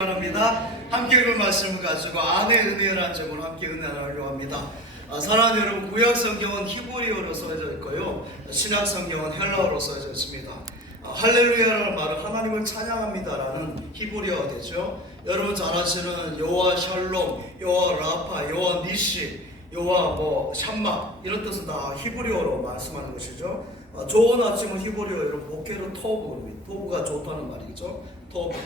합니다. 함께 읽은 말씀을 가지고 안의 은혜라는 제목으로 함께 은혜하려고 합니다. 사랑하는 여러분, 구약 성경은 히브리어로 써져 있고요, 신약 성경은 헬라어로 써져 있습니다. 할렐루야라는 말은 하나님을 찬양합니다라는 히브리어가 되죠. 여러분 잘 아시는 여호와 샬롬, 여호와 라파, 여호와 니시, 여호와 샴마 이런 뜻은 다 히브리어로 말씀하는 것이죠. 좋은 아침은 히브리어로 보케르 토브가 좋다는 말이죠. 토브,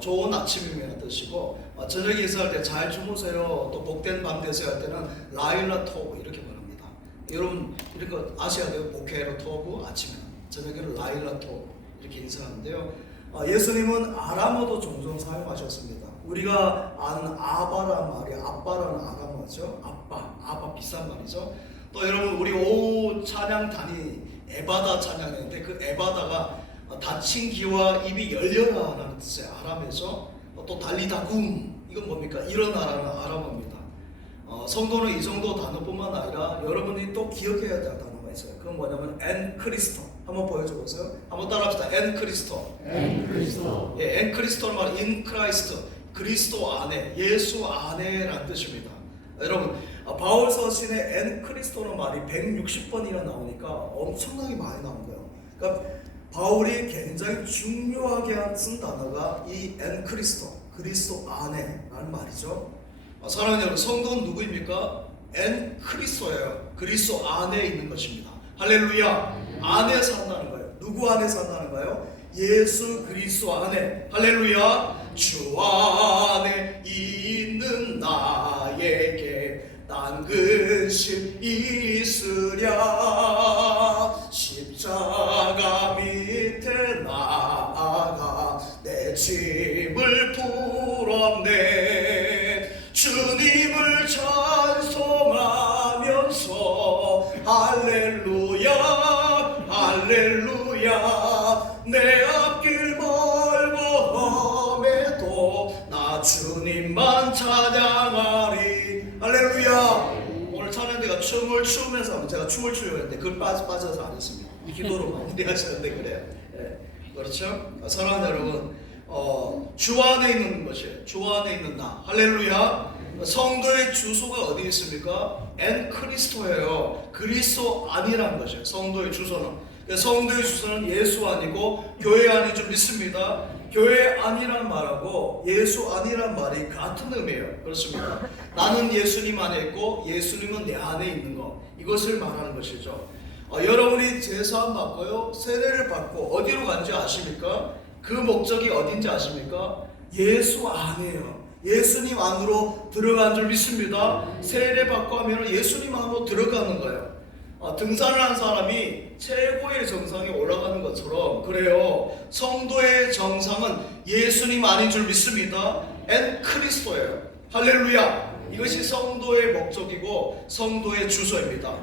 좋은 아침이라는 뜻이고, 저녁에 있을 때 잘 주무세요, 또 복된 밤 되세요 할 때는 라일라 토브 이렇게 말합니다. 여러분 이렇게 아셔야 돼요. 보케르 토브 아침에는, 저녁에는 라일라 토브 이렇게 인사하는데요. 예수님은 아람어도 종종 사용하셨습니다. 우리가 아는 아바라는 말이 아빠라는 아람어죠. 아빠 비싼 말이죠. 또 여러분 우리 오후 찬양단이 에바다 찬양인데, 그 에바다가 닫힌 귀와 입이 열려라 라는 뜻의 아람에서, 또 달리다굼 이건 뭡니까? 일어나라는 아람어입니다. 성도는 이 정도 단어뿐만 아니라 여러분이 또 기억해야 될 단어가 있어요. 그건 뭐냐면 엔크리스토. 한번 보여줘 보세요. 한번 따라합시다. 엔크리스토. 예, 엔크리스토는 말 인크라이스트, 그리스도 안에, 예수 안에라는 뜻입니다. 여러분 바울 서신에 엔크리스토는 말이 160번이나 나오니까 엄청나게 많이 나온 거예요. 그러니까 바울이 굉장히 중요하게 쓴 단어가 이 엔크리스토, 그리스도 안에라는 말이죠. 사랑하는 여러분, 성도는 누구입니까? 엔크리스토예요. 그리스도 안에 있는 것입니다. 할렐루야. 안에 산다는 거예요. 누구 안에 산다는가요? 예수 그리스도 안에. 할렐루야. 주 안에 있는 나에게 난 근심 있으랴. 십자가 밑에 나아가 내 짐을 풀었네. 주님을 찬송하면서 할렐루야 할렐루야. 내 앞길 멀고 험해도 나 주님만 찬양하리. 할렐루야. 오늘 찬양대가 춤을 추면서 제가 춤을 추려고 했는데 그걸 빠져서 안 했습니다. 기도로 마무리하셨는데 그래요. 네. 그렇죠? 사랑하는 여러분, 주 안에 있는 것이에요. 주 안에 있는 나. 할렐루야. 성도의 주소가 어디 있습니까? 엔크리스토예요. 그리스도 안이라는 것이에요. 성도의 주소는. 성도의 주소는 예수 안이고 교회 안인 줄 믿습니다. 교회 안이란 말하고 예수 안이란 말이 같은 의미예요. 그렇습니다. 나는 예수님 안에 있고 예수님은 내 안에 있는 것, 이것을 말하는 것이죠. 여러분이 제사함 받고요, 세례를 받고 어디로 간지 아십니까? 그 목적이 어딘지 아십니까? 예수 안이에요. 예수님 안으로 들어간 줄 믿습니다. 세례 받고 하면 예수님 안으로 들어가는 거예요. 등산을 한 사람이 최고의 정상에 올라가는 것처럼 그래요. 성도의 정상은 예수님 안인 줄 믿습니다. 엔크리스토예요. 할렐루야. 이것이 성도의 목적이고 성도의 주소입니다.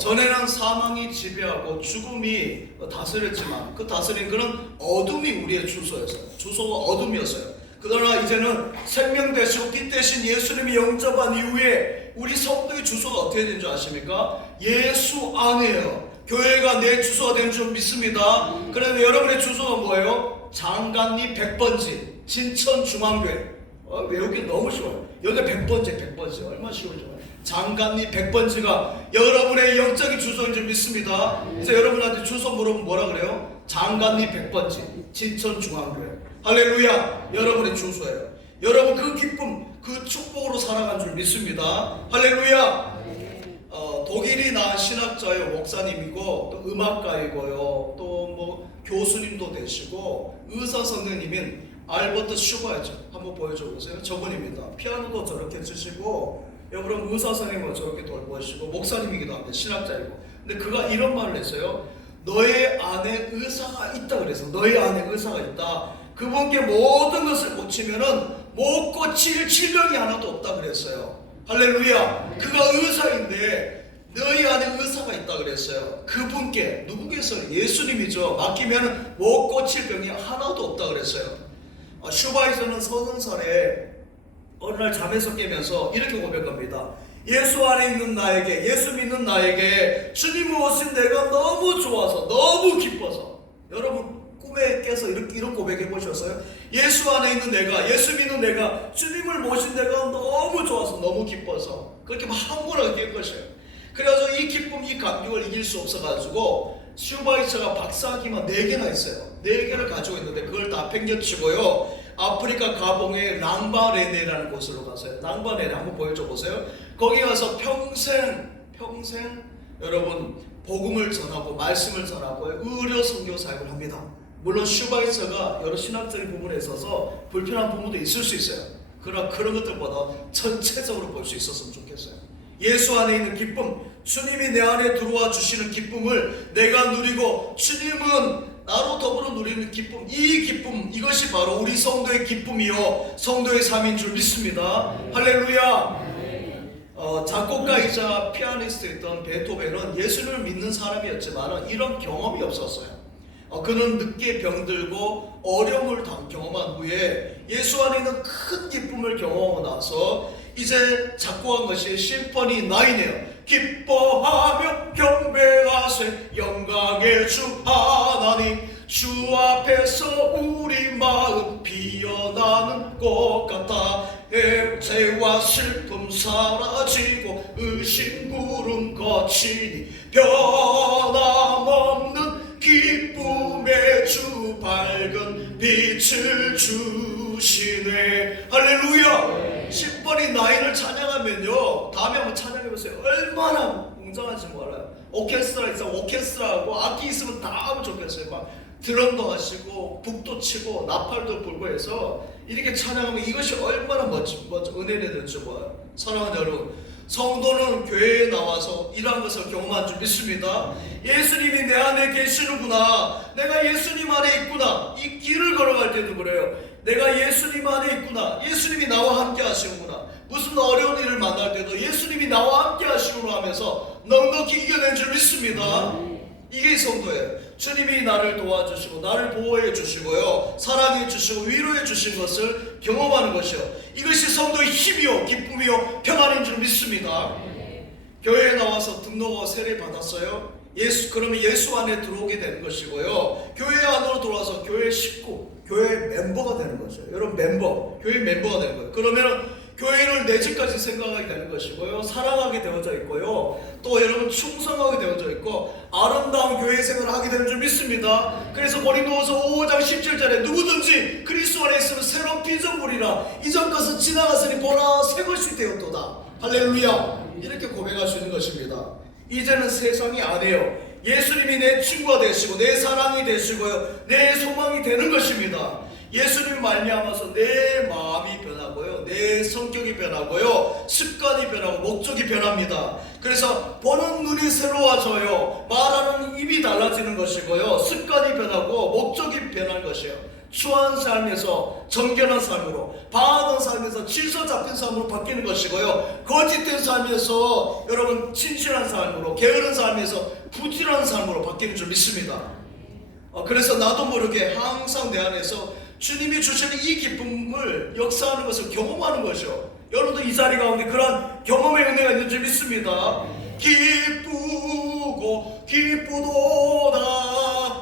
전에는 사망이 지배하고 죽음이 다스렸지만 그 다스린 그런 어둠이 우리의 주소였어요. 주소가 어둠이었어요. 그러나 이제는 생명 되시고 빛 되신 예수님이 영접한 이후에 우리 성도의 주소가 어떻게 된 줄 아십니까? 예수 안에요. 교회가 내 주소가 된 줄 믿습니다. 그런데 여러분의 주소가 뭐예요? 장간리 100번지 진천중앙교회. 외우기 너무 쉬워요. 여기 100번지 얼마나 쉬워요. 장간리 100번지가 여러분의 영적인 주소인 줄 믿습니다. 그래서 여러분한테 주소 물어보면 뭐라 그래요? 장간리 100번지 진천중앙교회. 할렐루야. 여러분의 주소예요. 여러분 그 기쁨, 그 축복으로 살아간 줄 믿습니다. 할렐루야. 독일이 낳은 신학자요, 목사님이고 또 음악가이고요, 또 교수님도 되시고 의사 선생님인 알버트 슈바이처. 한번 보여줘 보세요. 저분입니다. 피아노도 저렇게 치시고, 여러분 의사 선생님은 저렇게 돌보시고 목사님이기도 합니다. 신학자이고. 근데 그가 이런 말을 했어요. 너의 안에 의사가 있다 그래서. 너의 안에 의사가 있다. 그분께 모든 것을 고치면은 못 고칠 질병이 하나도 없다 그랬어요. 할렐루야. 그가 의사인데 너희 안에 의사가 있다 그랬어요. 그분께, 누구께서? 예수님이죠. 맡기면 못 고칠 병이 하나도 없다 그랬어요. 슈바이서는 30살에 어느 날 잠에서 깨면서 이렇게 고백합니다. 예수 안에 있는 나에게, 예수 믿는 나에게 주님이 오신 내가 너무 좋아서, 너무 기뻐서. 여러분 꿈에 후배께서 이런 고백해 보셨어요? 예수 안에 있는 내가, 예수 믿는 내가, 주님을 모신 내가 너무 좋아서 너무 기뻐서 그렇게 막 황홀하게 된 것이에요. 그래서 이 기쁨, 이 감격을 이길 수 없어가지고 슈바이처가 박사학위만 4개나 있어요. 4개를 가지고 있는데 그걸 다 팽개치고요, 아프리카 가봉의 랑바레네라는 곳으로 갔어요. 랑바레네 한번 보여줘 보세요. 거기 가서 평생 여러분 복음을 전하고 말씀을 전하고 의료 선교 사역을 합니다. 물론 슈바이처가 여러 신학적인 부분에 있어서 불편한 부분도 있을 수 있어요. 그러나 그런 것들보다 전체적으로 볼 수 있었으면 좋겠어요. 예수 안에 있는 기쁨, 주님이 내 안에 들어와 주시는 기쁨을 내가 누리고 주님은 나로 더불어 누리는 기쁨, 이 기쁨, 이것이 바로 우리 성도의 기쁨이요 성도의 삶인 줄 믿습니다. 할렐루야. 작곡가이자 피아니스트였던 베토벤은 예수를 믿는 사람이었지만 이런 경험이 없었어요. 그는 늦게 병들고 어려움을 경험한 후에 예수 안에 있는 큰 기쁨을 경험하고 나서 이제 작곡한 것이 심포니 9이에요. 기뻐하며 경배하세 영광의 주 하나님, 주 앞에서 우리 마음 피어나는 것 같아. 액체와 슬픔 사라지고 의심 구름 거치니 변함없는 기쁨의 주 밝은 빛을 주시네. 할렐루야. 심포니 9을 찬양하면요, 다음에 한번 찬양해보세요. 얼마나 웅장한지 몰라요. 오케스트라 있어, 오케스트라하고 악기 있으면 다 하면 좋겠어요. 막 드럼도 하시고 북도 치고 나팔도 불고 해서 이렇게 찬양하면 이것이 얼마나 멋진 은혜를 될지 몰라요. 사랑하는 여러분, 성도는 교회에 나와서 이러한 것을 경험한 줄 믿습니다. 예수님이 내 안에 계시는구나, 내가 예수님 안에 있구나. 이 길을 걸어갈 때도 그래요. 내가 예수님 안에 있구나, 예수님이 나와 함께 하시는구나. 무슨 어려운 일을 만날 때도 예수님이 나와 함께 하시구나 하면서 넉넉히 이겨낸 줄 믿습니다. 이게 성도예요. 주님이 나를 도와주시고 나를 보호해 주시고요, 사랑해 주시고 위로해 주신 것을 경험하는 것이요, 이것이 성도의 힘이요 기쁨이요 평안인 줄 믿습니다. 교회에 나와서 등록하고 세례 받았어요. 그러면 예수 안에 들어오게 되는 것이고요, 교회 안으로 들어와서 교회 식구, 교회 멤버가 되는 거죠. 여러분 교회 멤버가 되는 거예요. 그러면 교회를 내 집까지 생각하게 되는 것이고요, 사랑하게 되어져 있고요, 또 여러분 충성하게 되어져 있고 아름다운 교회 생활을 하게 되는 줄 믿습니다. 그래서 고린도후서 5장 17절에 누구든지 그리스도 안에 있으면 새로운 피조물이라, 이전 것은 지나갔으니 보라 새 것이 되었도다. 할렐루야. 이렇게 고백할 수 있는 것입니다. 이제는 세상이 아니에요. 예수님이 내 친구가 되시고 내 사랑이 되시고요, 내 소망이 되는 것입니다. 예수님 말미암아서 내 마음이 변하고요, 내 성격이 변하고요, 습관이 변하고 목적이 변합니다. 그래서 보는 눈이 새로워져요, 말하는 입이 달라지는 것이고요, 습관이 변하고 목적이 변한 것이에요. 추한 삶에서 정결한 삶으로, 방황한 삶에서 질서 잡힌 삶으로 바뀌는 것이고요, 거짓된 삶에서 여러분 진실한 삶으로, 게으른 삶에서 부지런한 삶으로 바뀌는 줄 믿습니다. 그래서 나도 모르게 항상 내 안에서 주님이 주시는 이 기쁨을 역사하는 것을 경험하는 것이요, 여러분도 이 자리 가운데 그런 경험의 은혜가 있는 줄 믿습니다. 기쁘고 기쁘도다,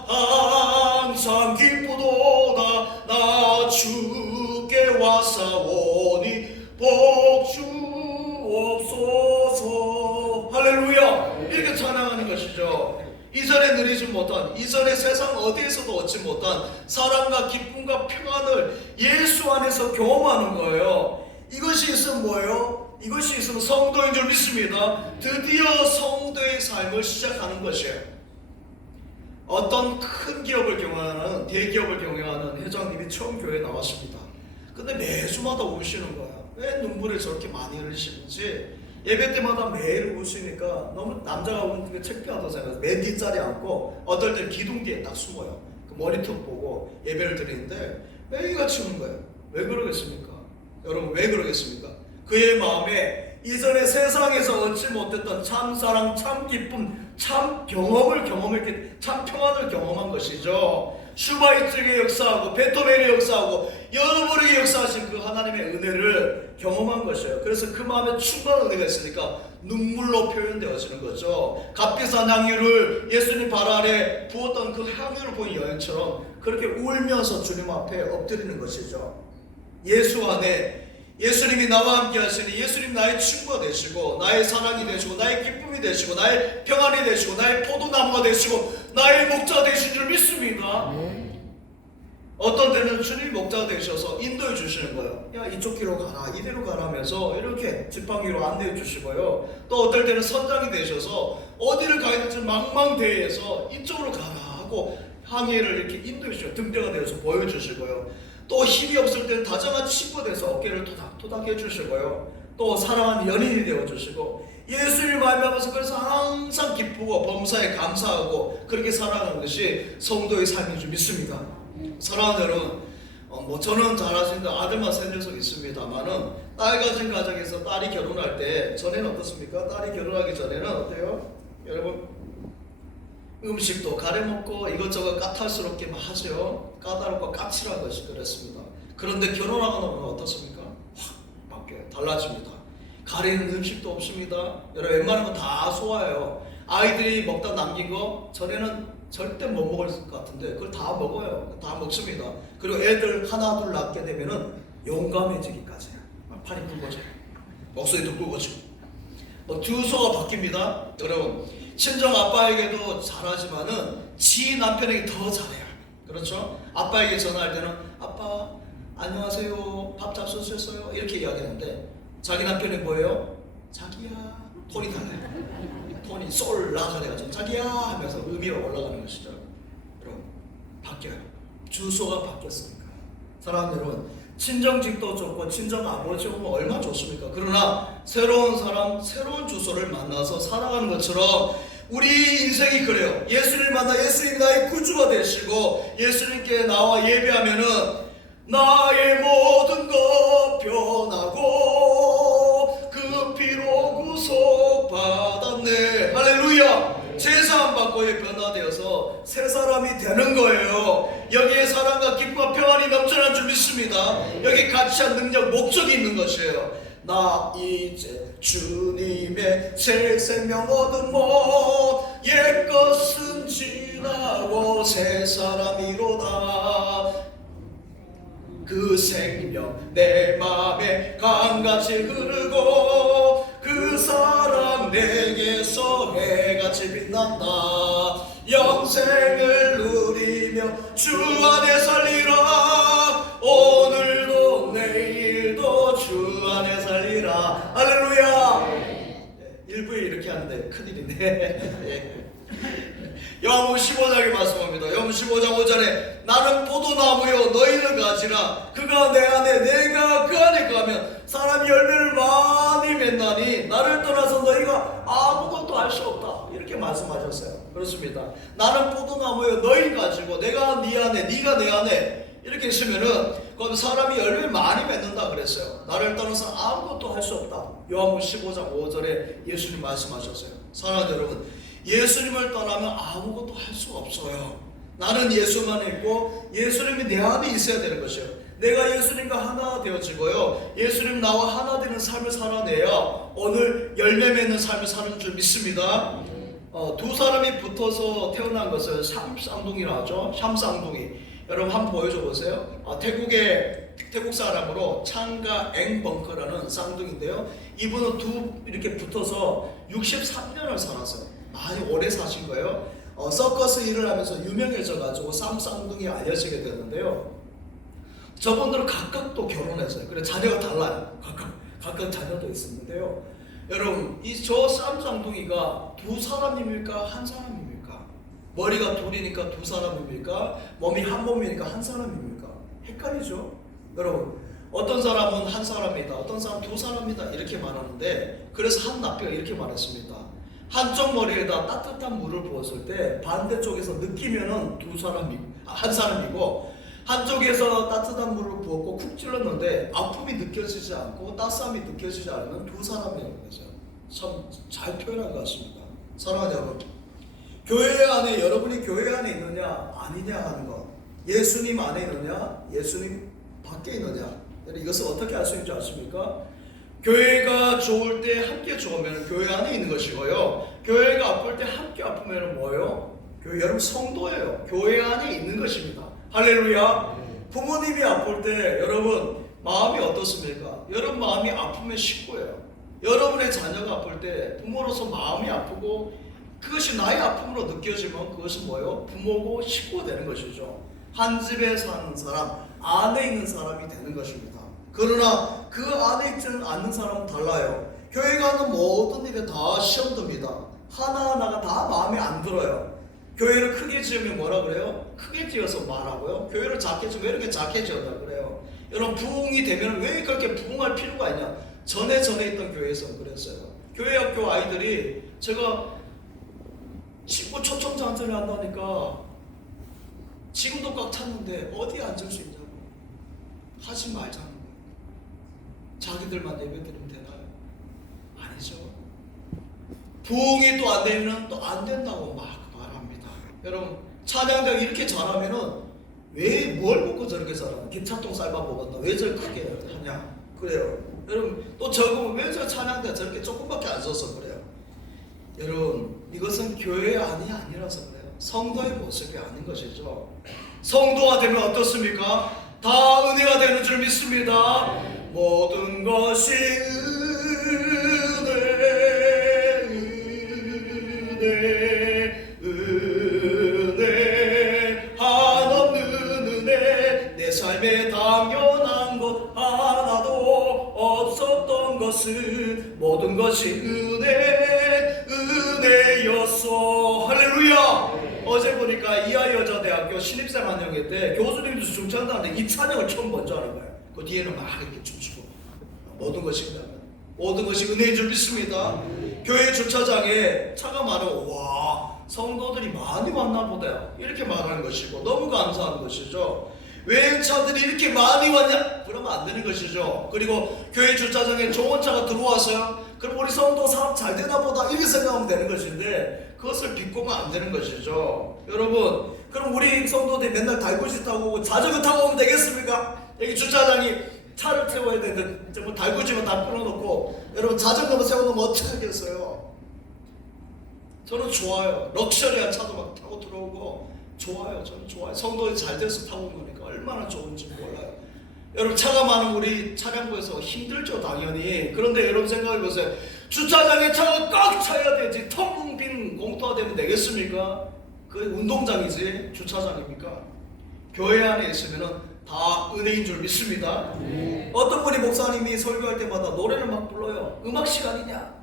항상 기쁘도다, 나 주께 왔사오니 복 주옵소서. 할렐루야. 이렇게 찬양하는 것이죠. 이전에 누리지 못한, 이전에 세상 어디에서도 얻지 못한 사랑과 기쁨과 평안을 예수 안에서 경험하는 거예요. 이것이 있으면 뭐예요? 이것이 있으면 성도인 줄 믿습니다. 드디어 성도의 삶을 시작하는 것이에요. 어떤 큰 기업을 경영하는, 대기업을 경영하는 회장님이 처음 교회에 나왔습니다. 근데 매주마다 우시는 거예요. 왜 눈물을 저렇게 많이 흘리시는지. 예배 때마다 매일 우시니까 너무 남자가 우는 게 창피하다고 생각해서 맨 뒷자리에 앉고 어떨 땐 기둥 뒤에 딱 숨어요. 그 모니터 보고 예배를 드리는데 매일같이 우는 거예요. 왜 그러겠습니까? 여러분 왜 그러겠습니까? 그의 마음에 이전에 세상에서 얻지 못했던 참 사랑, 참 기쁨, 참 경험을 경험했기, 참 평안을 경험한 것이죠. 슈바이처에게 역사하고 베토벤의 역사하고 여러분에게 역사하신 그 하나님의 은혜를 경험한 것이에요. 그래서 그 마음에 충만한 은혜가 있으니까 눈물로 표현되어지는 거죠. 값비싼 향유를 예수님 발 아래 부었던 그 향유를 본 여인처럼 그렇게 울면서 주님 앞에 엎드리는 것이죠. 예수 안에 예수님이 나와 함께 하시니 예수님 나의 친구가 되시고 나의 사랑이 되시고 나의 기쁨이 되시고 나의 평안이 되시고 나의 포도나무가 되시고 나의 목자 되신 줄 믿습니다. 어떤 때는 주님이 목자가 되셔서 인도해 주시는 거예요. 야, 이쪽 길로 가라, 이리로 가라면서 이렇게 지팡이로 안내해 주시고요. 또 어떨 때는 선장이 되셔서 어디를 가야 될지 망망대해서 이쪽으로 가라 하고 항해를 이렇게 인도해 주시고 등대가 되어서 보여주시고요. 또 힘이 없을 때는 다정한 친구가 돼서 어깨를 토닥토닥 해주시고요. 또 사랑하는 연인이 되어주시고 예수를 말미암아서 그래서 항상 기쁘고 범사에 감사하고 그렇게 살아가는 것이 성도의 삶인 줄 믿습니다. 사랑하는 여러분, 저는 잘하시는데 아들만 3녀석 있습니다만은 딸 가진 가정에서 딸이 결혼할 때 전에는 어떻습니까? 딸이 결혼하기 전에는 어때요? 여러분, 음식도 가려먹고 이것저것 까탈스럽게 막 하죠. 까다롭고 까칠한 것이 그렇습니다. 그런데 결혼하고 나면 어떻습니까? 확 바뀌어요. 달라집니다. 가리는 음식도 없습니다. 여러분 웬만한 거 다 소화해요. 아이들이 먹다 남긴 거 전에는 절대 못 먹을 것 같은데 그걸 다 먹어요. 다 먹습니다. 그리고 애들 하나 둘 낳게 되면은 용감해지기까지 팔이 굵어져요. 목소리도 굵어지고 주소가 바뀝니다. 여러분 친정 아빠에게도 잘하지만은 지 남편에게 더 잘해요. 그렇죠? 아빠에게 전화할 때는 아빠 안녕하세요, 밥 잡수셨어요? 이렇게 이야기하는데 자기 남편이 뭐예요? 자기야. 톤이 달라요. 톤이 솔라가 돼가지고 자기야 하면서 의미가 올라가는 것이죠. 여러분 바뀌어요. 주소가 바뀌었으니까. 사랑하는 여러분, 친정집도 좋고 친정 아버지 오면 얼마나 좋습니까? 그러나 새로운 사람, 새로운 주소를 만나서 살아가는 것처럼 우리 인생이 그래요. 예수님을 만나 예수님이 나의 구주가 되시고 예수님께 나와 예배하면은 나의 모든 것 변하고 그 피로 구속받았네. 할렐루야. 제사함 받고 변화되어서 새 사람이 되는 거예요. 여기에 사랑과 기쁨과 평안이 넘쳐난 줄 믿습니다. 여기 가치한 능력, 목적이 있는 것이에요. 나 이제 주님의 새 생명 얻은 못 옛것은 지나고 새 사람이로다. 그 생명 내 맘에 강같이 흐르고 그 사랑 내게서 해같이 빛난다. 영생을 누리며 주 안에 살리라. 오늘도 내일도 주 안에 살리라. 할렐루야. 일부에 이렇게 하는데 큰일이네. 요한복음 15장에 말씀합니다. 요한복음 15장 5절에 나는 포도나무요 너희는 가지라. 그가 내 안에 내가 그 안에 거하면 사람이 열매를 많이 맺나니 나를 떠나서 너희가 아무것도 할 수 없다. 이렇게 말씀하셨어요. 그렇습니다. 나는 포도나무요 너희 가지고 내가 네 안에 네가 내 안에 이렇게 있으면은 그럼 사람이 열매를 많이 맺는다 그랬어요. 나를 떠나서 아무것도 할 수 없다. 요한복음 15장 5절에 예수님 말씀하셨어요. 사랑하는 여러분, 예수님을 떠나면 아무것도 할 수가 없어요. 나는 예수만 있고 예수님이 내 안에 있어야 되는 것이에요. 내가 예수님과 하나 되어지고요, 예수님 나와 하나 되는 삶을 살아내야 오늘 열매 맺는 삶을 사는 줄 믿습니다. 두 사람이 붙어서 태어난 것을 샴쌍둥이라 하죠. 샴쌍둥이. 여러분 한번 보여줘 보세요. 태국 사람으로 창가 앵벙커라는 쌍둥이인데요. 이분은 이렇게 붙어서 63년을 살았어요. 많이 오래 사신 거예요. 서커스 일을 하면서 유명해져가지고 쌍둥이 알려지게 됐는데요. 저분들은 각각 또 결혼했어요. 그래 자녀가 달라요. 각각 자녀도 있었는데요. 여러분 저 쌍둥이가 두 사람입니까? 한 사람입니까? 머리가 둘이니까 두 사람입니까? 몸이 한 몸이니까 한 사람입니까? 헷갈리죠? 여러분 어떤 사람은 한 사람이다, 어떤 사람은 두 사람이다 이렇게 말하는데, 그래서 한 납비가 이렇게 말했습니다. 한쪽 머리에다 따뜻한 물을 부었을 때 반대쪽에서 느끼면은 한 사람이고, 한쪽에서 따뜻한 물을 부었고 쿡 찔렀는데 아픔이 느껴지지 않고 따스함이 느껴지지 않으면 두 사람이라고 했어요. 참 잘 표현한 것 같습니다. 사랑하는 여러분, 교회 안에 여러분이 교회 안에 있느냐 아니냐 하는 것, 예수님 안에 있느냐, 예수님 밖에 있느냐. 이것을 어떻게 알 수 있는지 아십니까? 교회가 좋을 때 함께 좋으면 교회 안에 있는 것이고요, 교회가 아플 때 함께 아프면 뭐예요? 교회, 여러분 성도예요. 교회 안에 있는 것입니다. 할렐루야. 부모님이 아플 때 여러분 마음이 어떻습니까? 여러분 마음이 아프면 식구예요. 여러분의 자녀가 아플 때 부모로서 마음이 아프고 그것이 나의 아픔으로 느껴지면 그것은 뭐예요? 부모고 식구가 되는 것이죠. 한 집에 사는 사람, 안에 있는 사람이 되는 것입니다. 그러나 그 안에 있지 않는 사람은 달라요. 교회 가는 모든 일에 다 시험 듭니다. 하나하나가 다 마음에 안 들어요. 교회를 크게 지으면 뭐라 그래요? 크게 지어서 말하고요. 교회를 작게 지으면 왜 이렇게 작게 지었다 그래요? 여러분 부흥이 되면 왜 그렇게 부흥할 필요가 있냐? 전에 있던 교회에서 그랬어요. 교회 학교 아이들이 제가 친구 초청장전을 한다니까 지금도 꽉 찼는데 어디에 앉을 수 있냐고. 하지 말자는 거예요. 자기들만 예배드리면 되나요? 아니죠. 부흥이 또 안 되면 또 안 된다고 막 말합니다. 여러분 찬양대가 이렇게 잘하면은 왜 뭘 먹고 저렇게 잘하나? 김찬통 쌀밥 먹었나? 왜 저렇게 크게 하냐? 그래요. 여러분 또 적으면 왜 저 찬양대가 저렇게 조금밖에 안 써서 그래요? 여러분 이것은 교회의 안이 아니라서 그래요. 성도의 모습이 아닌 것이죠. 성도가 되면 어떻습니까? 다 은혜가 되는 줄 믿습니다. 모든 것이 은혜 한없는 은혜. 내 삶에 당연한 것 하나도 없었던 것은 모든 것이 은혜였어. 할렐루야. 어제 보니까 이하여자대학교 신입생 환영회 때 교수님도 중찬하는데 이 찬양을 처음 먼저 하는 거예요. 그 뒤에는 막 이렇게 춤추고 모든 것이 은혜인 줄 믿습니다. 교회 주차장에 차가 많으면 와 성도들이 많이 왔나 보다 이렇게 말하는 것이고 너무 감사한 것이죠. 왜 차들이 이렇게 많이 왔냐? 그러면 안 되는 것이죠. 그리고 교회 주차장에 좋은 차가 들어왔어요. 그럼 우리 성도 사업 잘 되나 보다 이렇게 생각하면 되는 것인데 그것을 비꼬면 안 되는 것이죠. 여러분 그럼 우리 성도들이 맨날 달구지 타고 자전거 타고 오면 되겠습니까? 여기 주차장이 차를 태워야 되는데 뭐 달구지만 다 끊어놓고 여러분 자전거만 세워놓으면 어떻게 하겠어요? 저는 좋아요. 럭셔리한 차도 막 타고 들어오고 좋아요. 저는 좋아요. 성도들이 잘 돼서 타고 오니까 얼마나 좋은지 몰라요. 여러분 차가 많은 우리 차량부에서 힘들죠 당연히. 그런데 여러분 생각해 보세요. 주차장에 차가 꽉 차야 되지 텅 빈 공터가 되면 되겠습니까? 그 운동장이지 주차장입니까? 교회 안에 있으면 다 은혜인 줄 믿습니다. 어떤 분이 목사님이 설교할 때마다 노래를 막 불러요. 음악 시간이냐?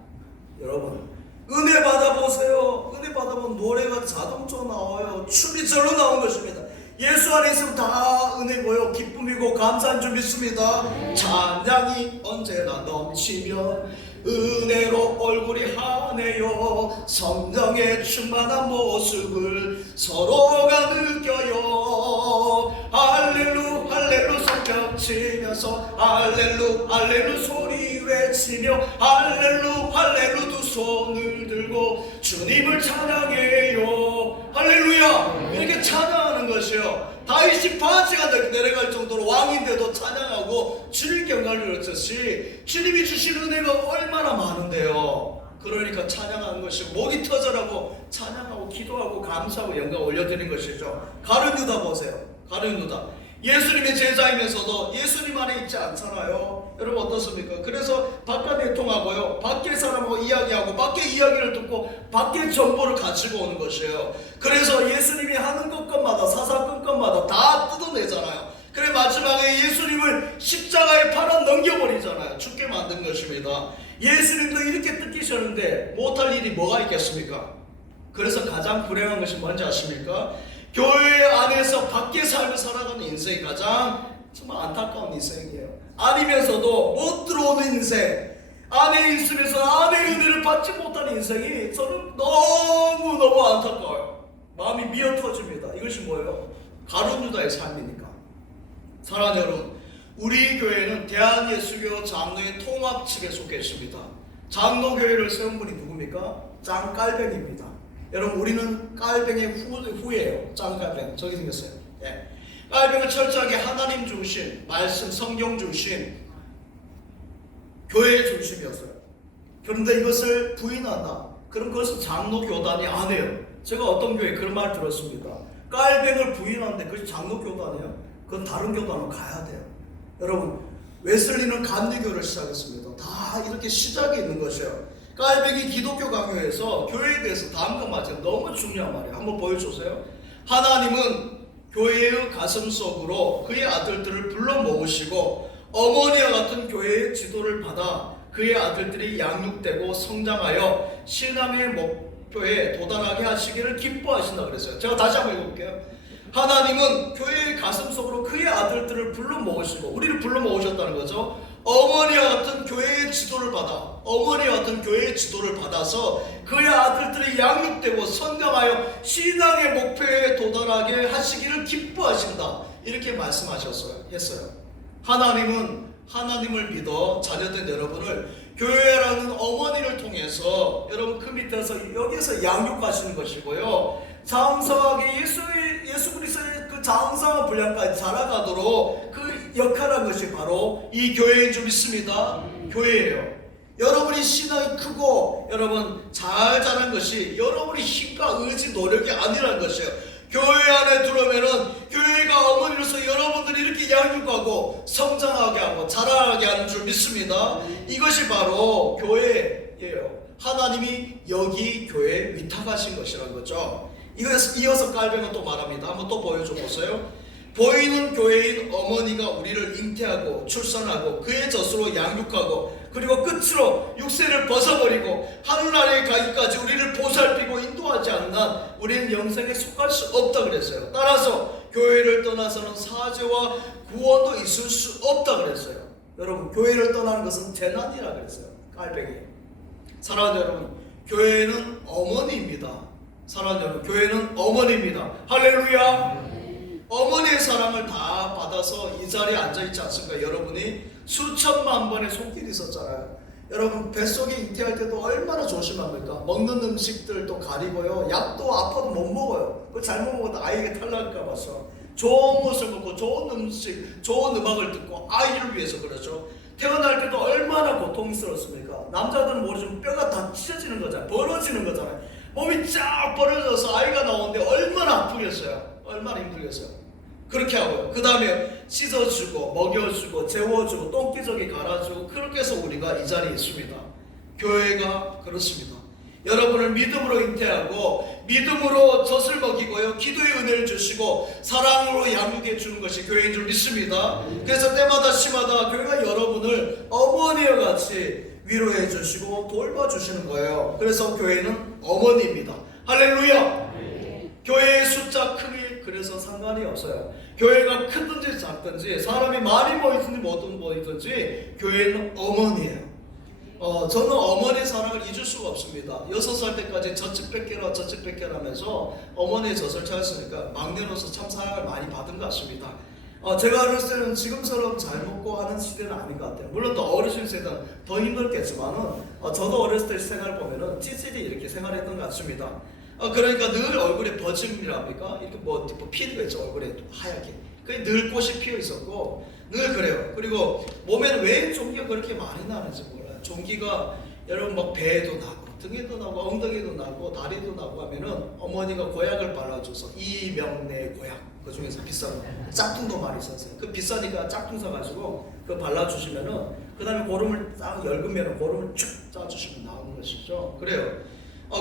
여러분 은혜 받아보세요. 은혜 받아보면 노래가 자동적으로 나와요. 춤이 절로 나온 것입니다. 예수 안에 있으면 다 은혜고요. 기쁨이고 감사한 줄 믿습니다. 찬양이 언제나 넘치면 은혜로 얼굴이 환해요. 성령의 충만한 모습을 서로가 느껴요. 할렐루 할렐루 손뼉 치면서 할렐루 할렐루 소리 외치며 할렐루 할렐루 두 손을 들고 주님을 찬양해요. 할렐루야. 이렇게 찬양하는 것이요. 다윗이 바지가 내려갈 정도로 왕인데도 찬양하고 주님께 영광을 드렸듯이 주님이 주신 은혜가 얼마나 많은데요. 그러니까 찬양하는 것이 목이 터져라고 찬양하고 기도하고 감사하고 영광 올려드리는 것이죠. 가룟 유다 보세요. 가룟 유다 예수님의 제자이면서도 예수님 안에 있지 않잖아요. 여러분 어떻습니까? 그래서 바깥에 통하고요, 밖에 사람하고 이야기하고 밖에 이야기를 듣고 밖에 정보를 가지고 오는 것이에요. 그래서 예수님이 하는 것마다 사사건건마다 다 뜯어내잖아요. 그래 마지막에 예수님을 십자가에 팔아 넘겨버리잖아요. 죽게 만든 것입니다. 예수님도 이렇게 뜯기셨는데 못할 일이 뭐가 있겠습니까? 그래서 가장 불행한 것이 뭔지 아십니까? 교회 안에서 밖에 삶을 살아가는 인생이 가장 정말 안타까운 인생이에요. 아니면서도 못 들어오는 인생, 안에 있으면서 안의 은혜를 받지 못하는 인생이 저는 너무너무 안타까워요. 마음이 미어터집니다. 이것이 뭐예요? 가룟 유다의 삶이니까. 사랑하는 여러분, 우리 교회는 대한예수교 장로의 통합 측에 속해 있습니다. 장로교회를 세운 분이 누굽니까? 짱깔뱅입니다. 여러분 우리는 깔뱅의 후예요. 짱깔뱅 저기 생겼어요. 예. 깔뱅은 철저하게 하나님 중심, 말씀, 성경 중심, 교회 중심이었어요. 그런데 이것을 부인한다. 그럼 그것은 장로교단이 아니에요. 제가 어떤 교회 그런 말 들었습니다. 깔뱅을 부인하는데 그것이 장로교단이에요. 그건 다른 교단으로 가야 돼요. 여러분, 웨슬리는 간디교를 시작했습니다. 다 이렇게 시작이 있는 것이에요. 깔뱅이 기독교 강요에서 교회에 대해서 다음과 맞아요. 너무 중요한 말이에요. 한번 보여주세요. 하나님은 교회의 가슴 속으로 그의 아들들을 불러 모으시고 어머니와 같은 교회의 지도를 받아 그의 아들들이 양육되고 성장하여 신앙의 목표에 도달하게 하시기를 기뻐하신다 그랬어요. 제가 다시 한번 읽어볼게요. 하나님은 교회의 가슴 속으로 그의 아들들을 불러 모으시고, 우리를 불러 모으셨다는 거죠. 어머니와 같은 교회의 지도를 받아, 어머니와 같은 교회의 지도를 받아서 그의 아들들이 양육되고 성장하여 신앙의 목표에 도달하게 하시기를 기뻐하신다. 이렇게 했어요. 하나님은 하나님을 믿어 자녀된 여러분을 교회라는 어머니를 통해서 여러분 그 밑에서 여기서 양육하시는 것이고요. 장성하게 예수 그리스도의 그 장성한 분량까지 자라가도록 그 역할한 것이 바로 이 교회인 줄 믿습니다. 교회예요. 여러분이 신앙이 크고 여러분 잘 자란 것이 여러분의 힘과 의지 노력이 아니라는 것이에요. 교회 안에 들어오면은 교회가 어머니로서 여러분들이 이렇게 양육하고 성장하게 하고 자라게 하는 줄 믿습니다. 이것이 바로 교회예요. 하나님이 여기 교회에 위탁하신 것이라는 거죠. 이어서 깔뱅은 또 말합니다. 한번 또 보여줘 보세요. 보이는 교회인 어머니가 우리를 잉태하고 출산하고 그의 젖으로 양육하고 그리고 끝으로 육세를 벗어버리고 하늘나라에 가기까지 우리를 보살피고 인도하지 않는 우리는 영생에 속할 수 없다 그랬어요. 따라서 교회를 떠나서는 사죄와 구원도 있을 수 없다 그랬어요. 여러분, 교회를 떠나는 것은 재난이라 그랬어요. 깔뱅이. 사랑하는 여러분, 교회는 어머니입니다. 사랑하는 여러분, 교회는 어머니입니다. 할렐루야. 어머니의 사랑을 다 받아서 이 자리에 앉아있지 않습니까? 여러분이 수천만 번의 손길이 있었잖아요. 여러분, 뱃속에 잉태할 때도 얼마나 조심합니까? 먹는 음식들도 가리고요, 약도 아파도 못 먹어요. 그거 잘못 먹어도 아이에게 탈날까 봐서 좋은 것을 먹고 좋은 음식, 좋은 음악을 듣고 아이를 위해서 그렇죠. 태어날 때도 얼마나 고통스럽습니까? 남자들은 모르지만 뼈가 다 찢어지는 거잖아요. 벌어지는 거잖아요. 몸이 쫙 벌어져서 아이가 나오는데 얼마나 아프겠어요? 얼마나 힘들겠어요? 그렇게 하고요. 그 다음에 씻어주고 먹여주고 재워주고 똥기저귀 갈아주고 그렇게 해서 우리가 이 자리에 있습니다. 교회가 그렇습니다. 여러분을 믿음으로 잉태하고 믿음으로 젖을 먹이고요, 기도의 은혜를 주시고 사랑으로 양육해 주는 것이 교회인 줄 믿습니다. 그래서 때마다 시마다 교회가 여러분을 어머니와 같이 위로해 주시고 돌봐주시는 거예요. 그래서 교회는 어머니입니다. 할렐루야. 교회의 숫자 크기 그래서 상관이 없어요. 교회가 크든지 작든지 사람이 많이 모이든지 못 모이든지 교회는 어머니예요. 저는 어머니의 사랑을 잊을 수가 없습니다. 6살 때까지 젖집 뺏겨라 하면서 어머니의 젖을 찾았으니까 막내로서 참 사랑을 많이 받은 것 같습니다. 제가 어렸을 때는 지금처럼 잘 먹고 하는 시대는 아닌 것 같아요. 물론 더 어르신 세대는 더 힘들겠지만은 저도 어렸을 때 생활 보면은 찌질이 이렇게 생활했던 것 같습니다. 그러니까 늘 얼굴에 버짐이랍니까? 이렇게 뭐 피는 거 있죠, 얼굴에 하얗게. 그게 늘 꽃이 피어 있었고 늘 그래요. 그리고 몸에는 왜 종기가 그렇게 많이 나는지 몰라요. 종기가 여러분 막 배에도 나고 등에도 나고 엉덩이도 나고 다리도 나고 하면은 어머니가 고약을 발라줘서 이명래 고약, 그 중에서 비싼 짝퉁도 많이 썼어요. 그 비싸니까 짝퉁 사가지고 그 발라주시면은 그 다음에 고름을 딱 얽으면 고름을 쭉 짜주시면 나오는 것이죠. 그래요.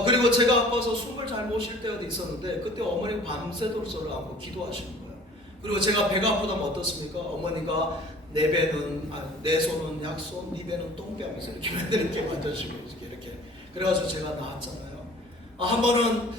그리고 제가 아파서 숨을 잘 못 쉴 때가 있었는데 그때 어머니가 밤새도록 저를 안고 기도하시는 거예요. 그리고 제가 배가 아프다면 어떻습니까? 어머니가 내 배는 내 손은 약손, 네 배는 똥배 하면서 이렇게 맨날 이렇게 만져주시고 이렇게 그래가지고 제가 나았잖아요. 한 번은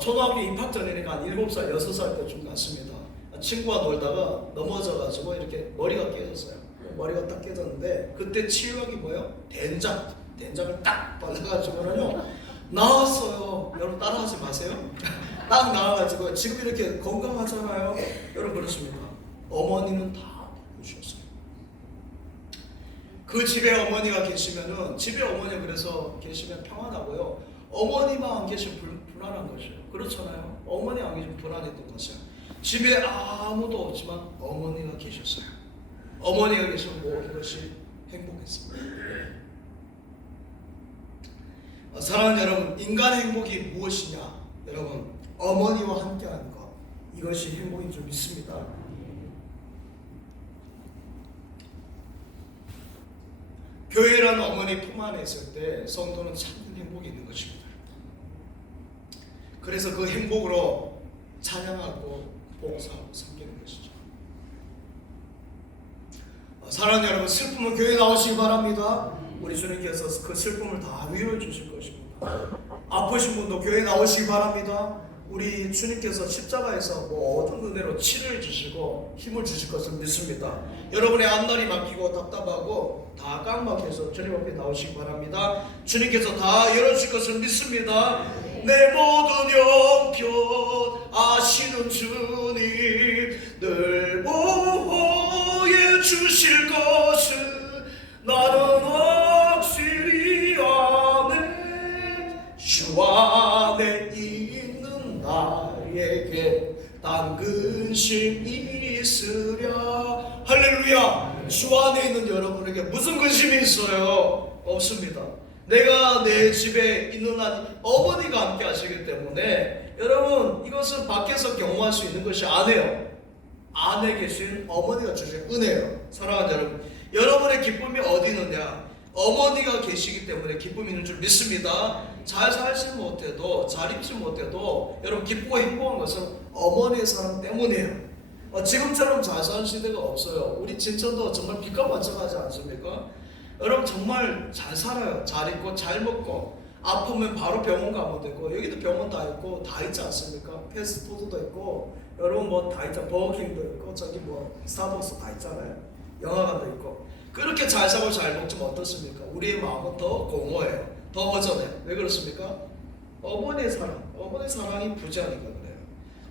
초등학교 입학 전이니까 한 7살, 6살 때쯤 갔습니다. 친구와 놀다가 넘어져가지고 이렇게 머리가 깨졌어요. 머리가 딱 깨졌는데 그때 치유약이 뭐예요? 된장을 딱 발라가지고는요 나왔어요. 여러분 따라하지 마세요. 딱 나와가지고 지금 이렇게 건강하잖아요. 여러분 그렇습니다. 어머니는 다 보셨어요. 그 집에 어머니가 계시면은 집에 어머니가 그래서 계시면 평안하고요. 어머니만 안 계시면 불안한 것이에요. 그렇잖아요. 어머니 안 계시면 불안했던 것이에요. 집에 아무도 없지만 어머니가 계셨어요. 어머니가 계시면 모든 것이 행복했습니다. 사랑하는 여러분, 인간의 행복이 무엇이냐? 여러분, 어머니와 함께하는 것, 이것이 행복인 줄 믿습니다. 교회라는 어머니 품 안에 있을 때 성도는 참된 행복이 있는 것입니다. 그래서 그 행복으로 찬양하고 봉사하고 섬기는 것이죠. 사랑하는 여러분, 슬픔은 교회에 나오시기 바랍니다. 우리 주님께서 그 슬픔을 다 위로해 주실 것입니다. 아프신 분도 교회에 나오시기 바랍니다. 우리 주님께서 십자가에서 모든 은혜로 치료해 주시고 힘을 주실 것을 믿습니다. 여러분의 앞날이 막히고 답답하고 다 깡막해서 주님 앞에 나오시기 바랍니다. 주님께서 다 열어주실 것을 믿습니다. 내 모든 형편 아시는 주님, 늘 보호해 주실 것을 나는 확실히 아네. 주 안에 있는 나에게 단 근심이 있으랴. 할렐루야. 주 안에 있는 여러분에게 무슨 근심이 있어요? 없습니다. 내가 내 집에 있는 한 어머니가 함께 하시기 때문에 여러분, 이것은 밖에서 경험할 수 있는 것이 아니에요. 안에 계신 어머니가 주신 은혜예요. 사랑하는 여러분, 여러분의 기쁨이 어디 있느냐? 어머니가 계시기 때문에 기쁨이 있는 줄 믿습니다. 잘 살지 못해도, 잘 입지 못해도 여러분 기쁘고 행복한 것은 어머니의 사랑 때문이에요. 지금처럼 잘 사는 시대가 없어요. 우리 진천도 정말 빛과 마찬가지 않습니까? 여러분 정말 잘 살아요. 잘 입고 잘 먹고, 아프면 바로 병원 가면 되고, 여기도 병원 다 있고 다 있지 않습니까? 패스트푸드도 있고, 여러분 뭐 다 있잖아요. 버거킹도 있고, 저기 뭐 스타벅스 다 있잖아요. 영화관도 있고. 그렇게 잘 사고 잘 먹지면 어떻습니까? 우리의 마음은 더 공허해요. 더 허전해요. 왜 그렇습니까? 어머니의 사랑, 어머니의 사랑이 부재하니까 그래요.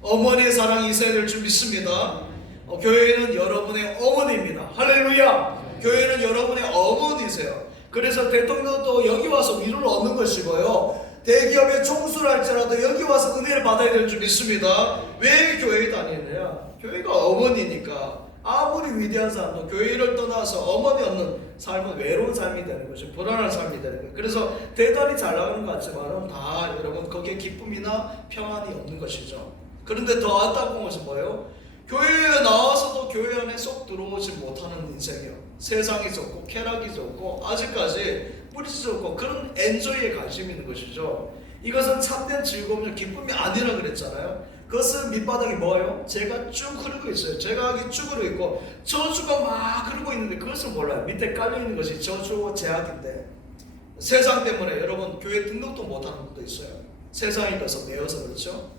어머니의 사랑이 있어야 될 줄 믿습니다. 교회는 여러분의 어머니입니다. 할렐루야. 교회는 여러분의 어머니세요. 그래서 대통령도 여기 와서 위로를 얻는 것이고요, 대기업의 총수를 할지라도 여기 와서 은혜를 받아야 될 줄 믿습니다. 왜 교회에 다니느냐? 교회가 어머니니까. 아무리 위대한 사람도 교회를 떠나서 어머니 없는 삶은 외로운 삶이 되는 것이, 불안한 삶이 되는 거예요. 그래서 대단히 잘 나가는 것 같지만 다 여러분 거기에 기쁨이나 평안이 없는 것이죠. 그런데 더 안타까운 것은 뭐예요? 교회에 나와서도 교회 안에 쏙 들어오지 못하는 인생이에요. 세상이 좋고 쾌락이 좋고 아직까지 뿌리지 좋고 그런 엔조이에 관심이 있는 것이죠. 이것은 참된 즐거움이나 기쁨이 아니라 그랬잖아요. 그것은 밑바닥이 뭐예요? 죄가 쭉 흐르고 있어요. 죄악이 쭉 흐르고 있고 저주가 막 흐르고 있는데 그것을 몰라요. 밑에 깔려있는 것이 저주와 죄악인데, 세상 때문에 여러분 교회 등록도 못하는 것도 있어요. 세상이 그래서 매여서 그렇죠.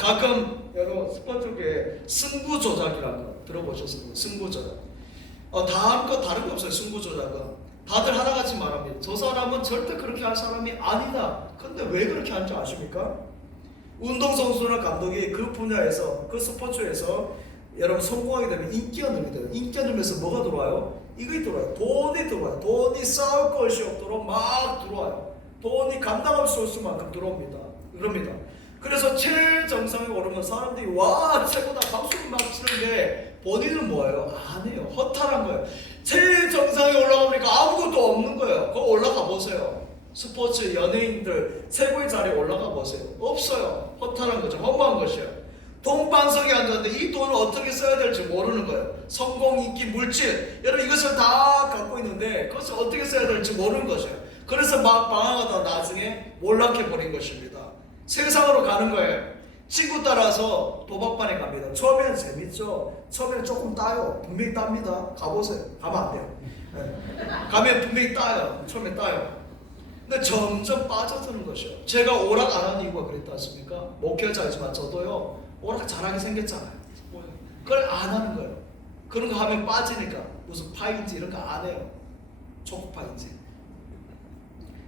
가끔 여러분 스포츠계에 승부조작이라는 거 들어보셨어요? 승부조작. 다른 거 없어요. 승부조작은 다들 하나같이 말합니다. 저 사람은 절대 그렇게 할 사람이 아니다. 근데 왜 그렇게 하는지 아십니까? 운동선수나 감독이 그 분야에서, 그 스포츠에서 여러분 성공하게 되면 인기가 늘게 돼요. 인기가 늘면서 뭐가 들어와요? 이것이 들어와요. 돈이 들어와요. 돈이 쌓을 것이 없도록 막 들어와요. 돈이 감당할 수 없을 만큼 들어옵니다. 그럽니다. 그래서 최정상에 오르면 사람들이 와 최고다 박수를 막 치는데 본인은 뭐예요? 아니에요. 허탈한 거예요. 최정상에 올라가보니까 아무것도 없는 거예요. 그거 올라가 보세요. 스포츠 연예인들 최고의 자리에 올라가 보세요. 없어요. 허탈한 거죠. 허무한 것이에요. 동방석에 앉았는데 이 돈을 어떻게 써야 될지 모르는 거예요. 성공, 인기, 물질, 여러분 이것을 다 갖고 있는데 그것을 어떻게 써야 될지 모르는 거죠. 그래서 막 방황하다 나중에 몰락해 버린 것입니다. 세상으로 가는 거예요. 친구 따라서 도박반에 갑니다. 처음에는 재밌죠. 처음에는 조금 따요. 분명히 땁니다. 가보세요. 가면 안 돼요. 네. 가면 분명히 따요. 처음에 따요. 근데 점점 빠져드는 것이요. 제가 오락 안 하는 이유가 그랬지 않습니까? 목회자이지만 저도요 오락 잘하게 생겼잖아요. 그걸 안 하는 거예요. 그런 거 하면 빠지니까 무슨 파인지 이런 거 안 해요. 초코파인지.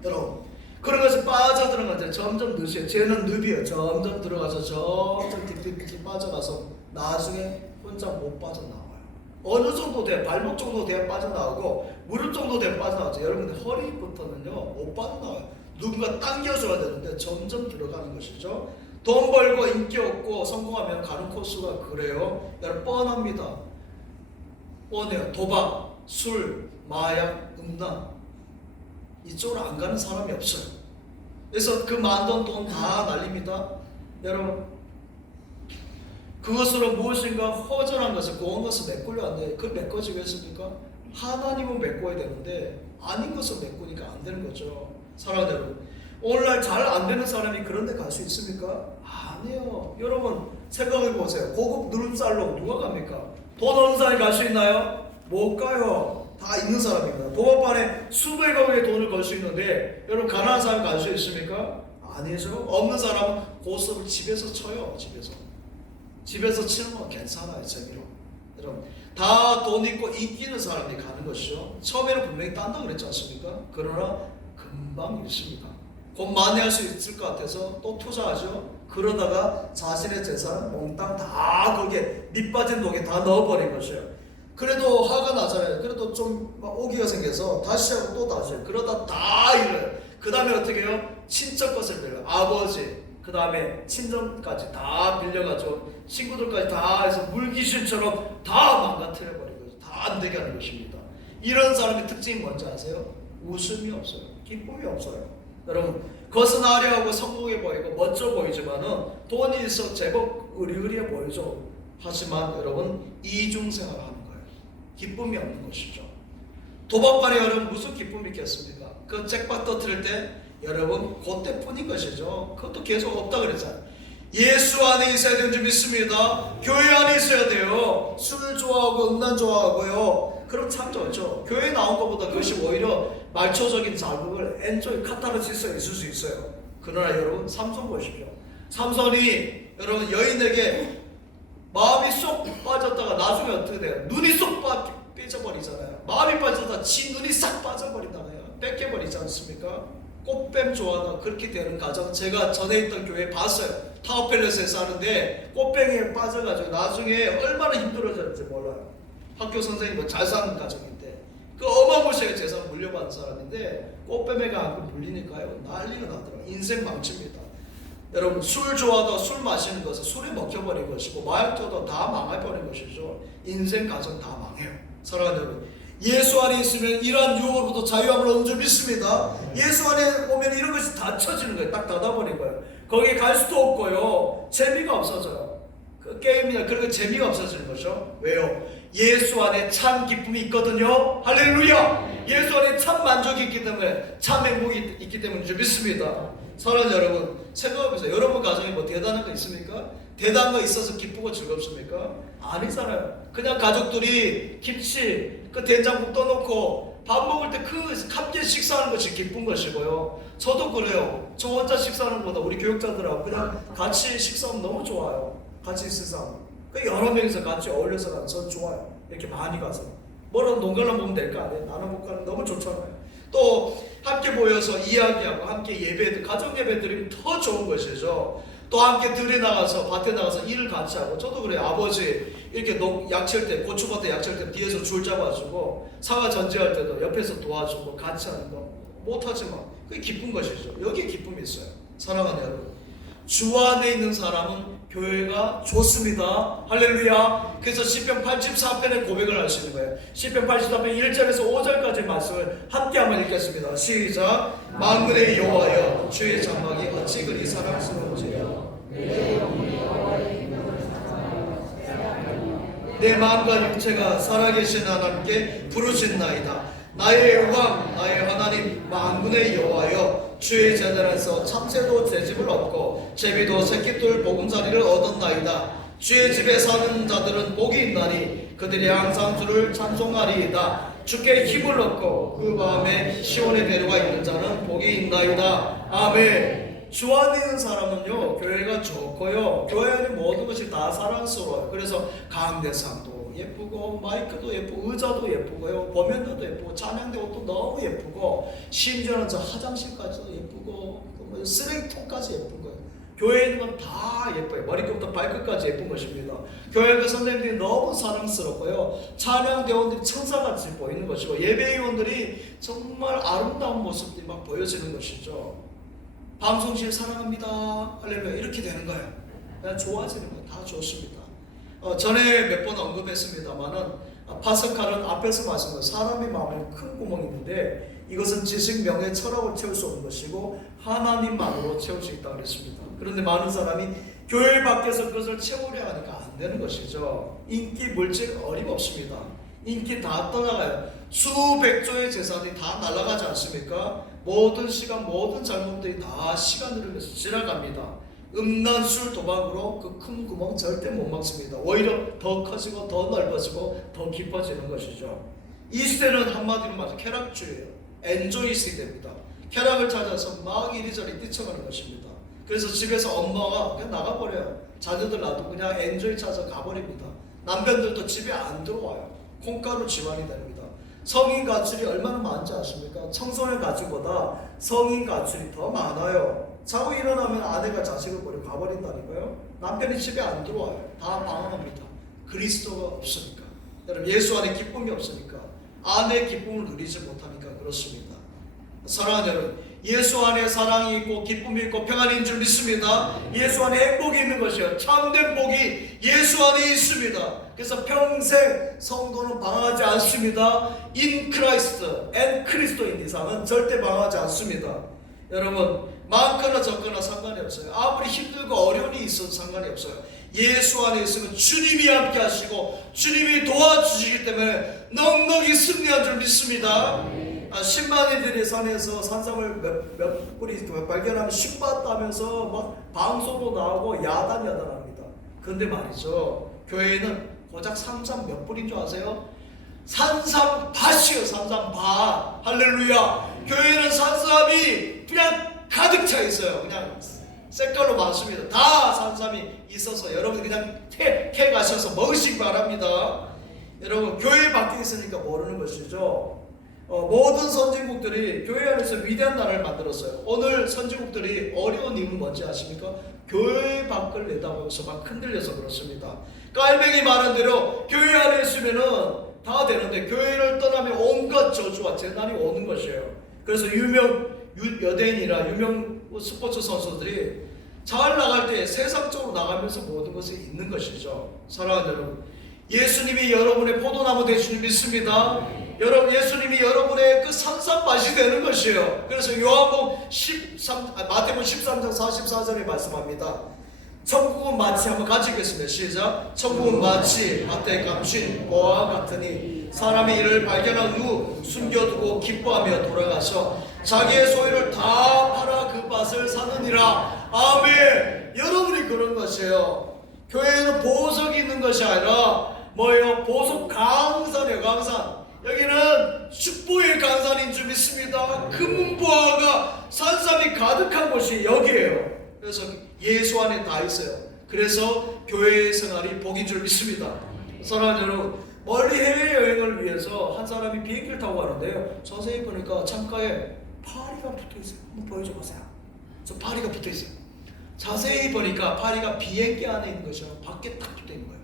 여러분 그런 것이 빠져들어간 것들 점점 늦어요. 쟤는 늪이에요. 점점 들어가서 점점 깊이 빠져가서 나중에 혼자 못 빠져나와요. 어느 정도 돼야, 발목 정도 돼야 빠져나오고 무릎 정도 돼야 빠져나오죠. 여러분들 허리부터는요 못 빠져나와요. 누군가 당겨줘야 되는데 점점 들어가는 것이죠. 돈 벌고 인기 얻고 성공하면 가는 코스가 그래요? 여러분 뻔합니다. 뻔해요. 도박, 술, 마약, 음란 이쪽으로 안 가는 사람이 없어요. 그래서 그 만돈 돈 다 날립니다. 여러분 그것으로 무엇인가 허전한 것을 고운 것을 메꾸려 하는데 그 메꿔지겠습니까? 하나님은 메꿔야 되는데 아닌 것을 메꾸니까 안 되는 거죠. 사랑하는 여러분, 오늘날 잘 안 되는 사람이 그런 데 갈 수 있습니까? 아니에요. 여러분 생각해 보세요. 고급 누름살롱 누가 갑니까? 돈 없는 사람이 갈 수 있나요? 못 가요. 다 있는 사람입니다. 도박판에 수백억의 돈을 걸 수 있는데 여러분 가난한 사람이 갈 수 있습니까? 아니죠. 없는 사람은 고스톱을 집에서 쳐요. 집에서 치는 건 괜찮아요. 재미로. 여러분 다 돈 있고 인기 있는 사람들이 가는 것이죠. 처음에는 분명히 딴다 그랬지 않습니까? 그러나 금방 잃습니다. 곧 만회할 수 있을 것 같아서 또 투자하죠. 그러다가 자신의 재산 몽땅 다 거기에 밑빠진 독에 다 넣어버린 것이에요. 그래도 화가 나잖아요. 그래도 좀 오기가 생겨서 다시 하고 또 다시 해요. 그러다 다 잃어요. 그 다음에 어떻게 해요? 친척 것을 빌려요. 아버지, 그 다음에 친정까지 다 빌려가지고 친구들까지 다 해서 물귀신처럼 다 망가뜨려버린 거죠. 다 안 되게 하는 것입니다. 이런 사람의 특징이 뭔지 아세요? 웃음이 없어요. 기쁨이 없어요. 여러분 겉은 화려하고 성공해 보이고 멋져 보이지만은 돈이 있어 제법 의리의리해 보이죠. 하지만 여러분 이중생활을 하는 거예요. 기쁨이 없는 것이죠. 도박판에 여러분 무슨 기쁨이 있겠습니까? 그 잭팟 터뜨릴 때 여러분 그때뿐인 것이죠. 그것도 계속 없다 그랬잖아요. 예수 안에 있어야 되는 줄 믿습니다. 교회 안에 있어야 돼요. 술 좋아하고 음란 좋아하고요. 그럼 참 좋죠. 교회 나온 것보다 그것이 오히려 말초적인 자극을 엔조이 카타르시스가 있을 수 있어요. 그러나 여러분 삼손 보십시오. 삼손이 여러분 여인에게 마음이 쏙 빠졌다가 나중에 어떻게 돼요? 눈이 쏙 빠져버리잖아요. 마음이 빠졌다가 지 눈이 싹 빠져버린다고요. 뺏겨버리지 않습니까? 꽃뱀 좋아하다 그렇게 되는 가정 제가 전에 있던 교회에 봤어요. 타워팰리스에 사는데 꽃뱀에 빠져가지고 나중에 얼마나 힘들어졌는지 몰라요. 학교 선생님 잘 사는 가정인데 그 어마무시하게 재산 물려받은 사람인데 꽃뱀에가 안 물리니까요 난리가 나더라고요. 인생 망칩니다. 여러분 술 좋아하다 술 마시는 것은 술에 먹혀버린 것이고 마약 좋아하다 다 망해버린 것이죠. 인생 가정 다 망해요. 사랑하는 여러분 예수 안에 있으면 이러한 유혹으로부터 자유함을 얻는 줄 믿습니다. 예수 안에 오면 이런 것이 닫혀지는 거예요. 딱 닫아버린 거예요. 거기에 갈 수도 없고요. 재미가 없어져요. 그 게임이나 그런 거 재미가 없어지는 거죠. 왜요? 예수 안에 참 기쁨이 있거든요. 할렐루야. 예수 안에 참 만족이 있기 때문에 참 행복이 있기 때문인 줄 믿습니다. 사랑하는 여러분 생각해보세요. 여러분 가정에 뭐 대단한 거 있습니까? 대단한 거 있어서 기쁘고 즐겁습니까? 아니잖아요. 그냥 가족들이 김치 그 된장국 떠놓고 밥 먹을 때 그 함께 식사하는 것이 기쁜 것이고요. 저도 그래요. 저 혼자 식사하는 것보다 우리 교육자들하고 그냥 같이 식사하면 너무 좋아요. 같이 식사하면 그 여러 명이서 같이 어울려서 가면 전 좋아요. 이렇게 많이 가서 뭐라도 농가를 먹으면 될 거 아니에요. 나눠 먹고 가면 너무 좋잖아요. 또 함께 모여서 이야기하고 함께 예배 가정 예배 드리면 더 좋은 것이죠. 또 함께 들에 나가서 밭에 나가서 일을 같이 하고 저도 그래요. 아버지 이렇게 약칠 때 고추밭에 약칠 때 뒤에서 줄 잡아주고 사과 전지할 때도 옆에서 도와주고 같이 하는 거 못하지만 그게 기쁜 것이죠. 여기에 기쁨이 있어요. 사랑하는 여러분 주 안에 있는 사람은 교회가 좋습니다. 할렐루야. 그래서 시편 84편의 고백을 할 수 있는 거예요. 시편 84편 1절에서 5절까지 말씀을 함께 한번 읽겠습니다. 시작. 만군의 여호와여 주의 장막이 어찌 그리 사랑스러운지요. 내 마음과 육체가 살아계신 하나님께 부르짖나이다. 나의 왕 나의 하나님 만군의 여호와여 주의 제단에서 참새도 제집을 얻고 제비도 새끼들 보금자리를 얻었나이다. 주의 집에 사는 자들은 복이 있나니 그들이 항상 주를 찬송하리이다. 주께 힘을 얻고 그 마음에 시온에 내려가 있는 자는 복이 있나이다. 아멘. 주 안에 있는 사람은요 교회가 좋고요 교회 안에 모든 것이 다 사랑스러워요. 그래서 강대상도 예쁘고 마이크도 예쁘고 의자도 예쁘고요 보면도도 예쁘고 찬양대 옷도 너무 예쁘고 심지어는 저 화장실까지도 예쁘고 쓰레기통까지 예쁜 거예요. 교회에 있는 건 다 예뻐요. 머리끝부터 발끝까지 예쁜 것입니다. 교회 그 선생님들이 너무 사랑스럽고요 찬양대원들이 천사같이 보이는 것이고 예배위원들이 정말 아름다운 모습들이 막 보여지는 것이죠. 방송실 사랑합니다. 할렐루야. 이렇게 되는 거예요. 그냥 좋아지는 거예요. 다 좋습니다. 전에 몇 번 언급했습니다만은 파스칼은 앞에서 말씀드린 사람의 마음에 큰 구멍이 있는데 이것은 지식, 명예, 철학으로 채울 수 없는 것이고 하나님만으로 채울 수 있다고 그랬습니다. 그런데 많은 사람이 교회 밖에서 그것을 채우려 하니까 안 되는 것이죠. 인기, 물질 어림없습니다. 인기 다 떠나가요. 수백조의 재산이 다 날아가지 않습니까? 모든 시간, 모든 잘못들이 다 시간을 위해서 지나갑니다. 음란술, 도박으로 그 큰 구멍 절대 못 막습니다. 오히려 더 커지고 더 넓어지고 더 깊어지는 것이죠. 이 시대는 한마디로 말해서 쾌락주의예요. 엔조이 시대입니다. 쾌락을 찾아서 막 이리저리 뛰쳐가는 것입니다. 그래서 집에서 엄마가 그냥 나가버려요. 자녀들 놔두고 그냥 엔조이 찾아 가버립니다. 남편들도 집에 안 들어와요. 콩가루 집안이 됩니다. 성인 가출이 얼마나 많지 않습니까? 청소년 가출보다 성인 가출이 더 많아요. 자고 일어나면 아내가 자식을 버리고 가버린다니까요. 남편이 집에 안 들어와요. 다 방황합니다. 그리스도가 없으니까. 여러분, 예수 안에 기쁨이 없으니까, 아내의 기쁨을 누리지 못하니까 그렇습니다. 사랑하는 여러분, 예수 안에 사랑이 있고 기쁨이 있고 평안인 줄 믿습니다. 예수 안에 행복이 있는 것이요, 참된 복이 예수 안에 있습니다. 그래서 평생 성도는 방황하지 않습니다. In Christ and 그리스도인 이상은 절대 방황하지 않습니다. 여러분, 많거나 적거나 상관이 없어요. 아무리 힘들고 어려움이 있어도 상관이 없어요. 예수 안에 있으면 주님이 함께 하시고 주님이 도와주시기 때문에 넉넉히 승리한 줄 믿습니다. 10만이들이 산에서 산삼을 몇 뿌리 발견하면 신봤다면서 막 방송도 나오고 야단합니다. 그런데 말이죠, 교회에는 고작 산삼 몇 뿌리인 줄 아세요? 산삼밭이요, 산삼밭. 할렐루야. 교회는 산삼이 그냥 가득 차 있어요. 그냥 색깔로 많습니다. 다 산삼이 있어서 여러분 그냥 캐 가셔서 먹으시기 바랍니다. 여러분, 교회 밖에 있으니까 모르는 것이죠. 모든 선진국들이 교회 안에서 위대한 나라를 만들었어요. 오늘 선진국들이 어려운 이유는 뭔지 아십니까? 교회 밖을 내다보면서 막 흔들려서 그렇습니다. 깔뱅이 말한 대로 교회 안에 있으면은 다 되는데 교회를 떠나면 온갖 저주와 재난이 오는 것이에요. 그래서 유명 여대인이나 유명 스포츠 선수들이 잘 나갈 때 세상적으로 나가면서 모든 것이 있는 것이죠. 사랑하는 여러분, 예수님이 여러분의 포도나무 되시는 믿습니다. 여러분, 예수님이 여러분의 그 산삼밭이 되는 것이에요. 그래서 마태복음 13장 44절에 말씀합니다. 천국은 마치, 한번 같이 읽겠습니다. 시작. 천국은 마치 밭에 감춘 보와 같으니 사람이 이를 발견한 후 숨겨두고 기뻐하며 돌아가서 자기의 소유를 다 팔아 그 밭을 사느니라. 아멘. 여러분이 그런 것이에요. 교회에는 보석이 있는 것이 아니라 뭐예요? 보석 강산이에요. 강산. 여기는 축복의 강산인 줄 믿습니다. 금은보화가 산삼이 가득한 곳이 여기에요. 그래서 예수 안에 다 있어요. 그래서 교회 생활이 복인 줄 믿습니다. 사랑하는 여러분, 멀리 해외여행을 위해서 한 사람이 비행기를 타고 가는데요, 자세히 보니까 창가에 파리가 붙어있어요. 한번 보여줘 보세요. 저 파리가 붙어있어요. 자세히 보니까 파리가 비행기 안에 있는 것이 아니라 밖에 딱 붙어있는 거예요.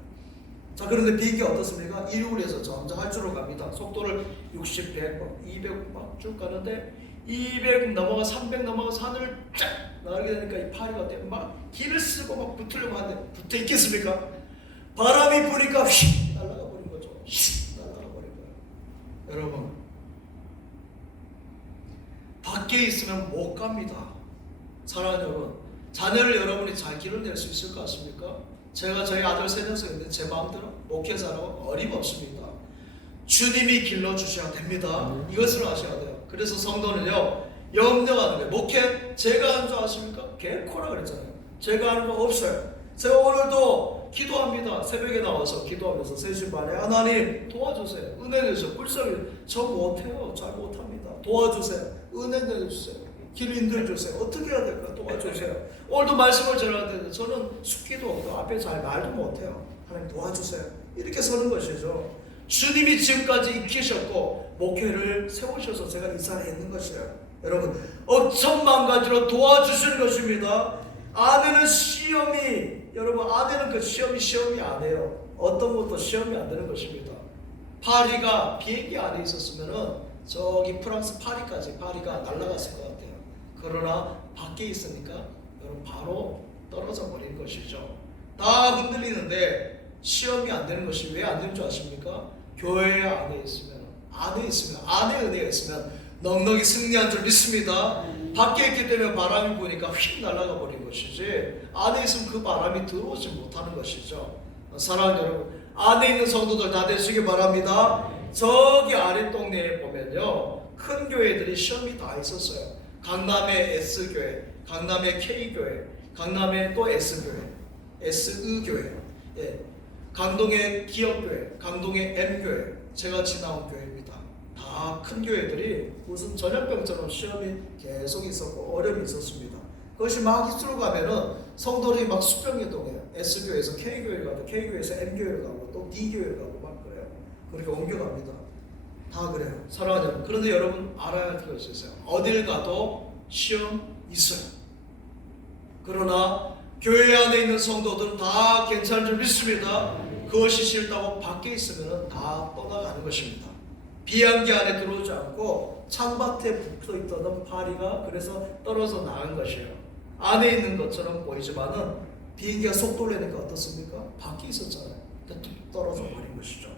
자, 그런데 비행기 어떻습니까? 이륙을 해서 점점 할수록 갑니다. 속도를 60, 100, 200 막 쭉 가는데 200 넘어가 300 넘어가 산을 쫙 나르게 되니까 이 파리가 막 길을 쓰고 막 붙으려고 하는데 붙어 있겠습니까? 바람이 부니까 휙 날아가 버린 거죠. 휙 날아가 버린 거예요. 여러분, 밖에 있으면 못 갑니다. 사랑하는 여러분, 자녀를 여러분이 잘 길러낼 수 있을 것 같습니까? 제가 저희 아들 3년생인데 제 마음대로 목회자라고 어림없습니다. 주님이 길러주셔야 됩니다. 이것을 아셔야 돼요. 그래서 성도는요, 염려하는 거예요. 목회 제가 하는 줄 아십니까? 개코라 그랬잖아요. 제가 하는 거 없어요. 제가 오늘도 기도합니다. 새벽에 나와서 기도하면서 3시 반에 하나님 도와주세요. 은혜 내주세요. 불쌍히 저 못해요. 잘 못합니다. 도와주세요. 은혜 내주세요. 길 인도해주세요. 어떻게 해야 될까? 도와주세요. 오늘도 말씀을 전하는데 저는 숙기도 없고 앞에 잘 말도 못해요. 하나님 도와주세요. 이렇게 서는 것이죠. 주님이 지금까지 익히셨고 목회를 세우셔서 제가 이 자리에 있는 것이에요. 여러분, 억천만 가지로 도와주시는 것입니다. 아내는 시험이, 여러분, 아내는 그 시험이 아니에요. 어떤 것도 시험이 안 되는 것입니다. 파리가 비행기 안에 있었으면은 저기 프랑스 파리까지 파리가 날아갔을 것 같아요. 그러나 밖에 있으니까 여러분 바로 떨어져 버린 것이죠. 다 흔들리는데 시험이 안 되는 것이 왜 안 되는 줄 아십니까? 교회 안에 있으면 안에 은혜가 있으면 넉넉히 승리한 줄 믿습니다. 밖에 있기 때문에 바람이 부니까 휙 날아가 버린 것이지, 안에 있으면 그 바람이 들어오지 못하는 것이죠. 사랑하는 여러분, 안에 있는 성도들 다 되시기 바랍니다. 저기 아래 동네에 보면요, 큰 교회들이 시험이 다 있었어요. 강남의 S교회, 강남의 K교회, 강남의 또 S교회, SE교회, 예. 강동의 기업교회, 강동의 M교회, 제가 지나온 교회입니다. 다 큰 교회들이 무슨 전염병처럼 시험이 계속 있었고 어려움이 있었습니다. 그것이 막 휩쓸고 가면은 성도들이 막 수병이동해요. S교회에서 K교회를 가고, K교회에서 M교회를 가고, 또 D교회를 가고 막 그래요. 그렇게 옮겨갑니다. 다 그래요. 사랑하는 여러분, 그런데 여러분 알아야 할 것이 있어요. 어딜 가도 시험 있어요. 그러나 교회 안에 있는 성도들은 다 괜찮은 줄 믿습니다. 그것이 싫다고 밖에 있으면 다 떠나가는 것입니다. 비행기 안에 들어오지 않고 창밖에 붙어있던 파리가 그래서 떨어져 나간 것이에요. 안에 있는 것처럼 보이지만은 비행기가 속도를 내니까 어떻습니까? 밖에 있었잖아요. 떨어져 버린 것이죠.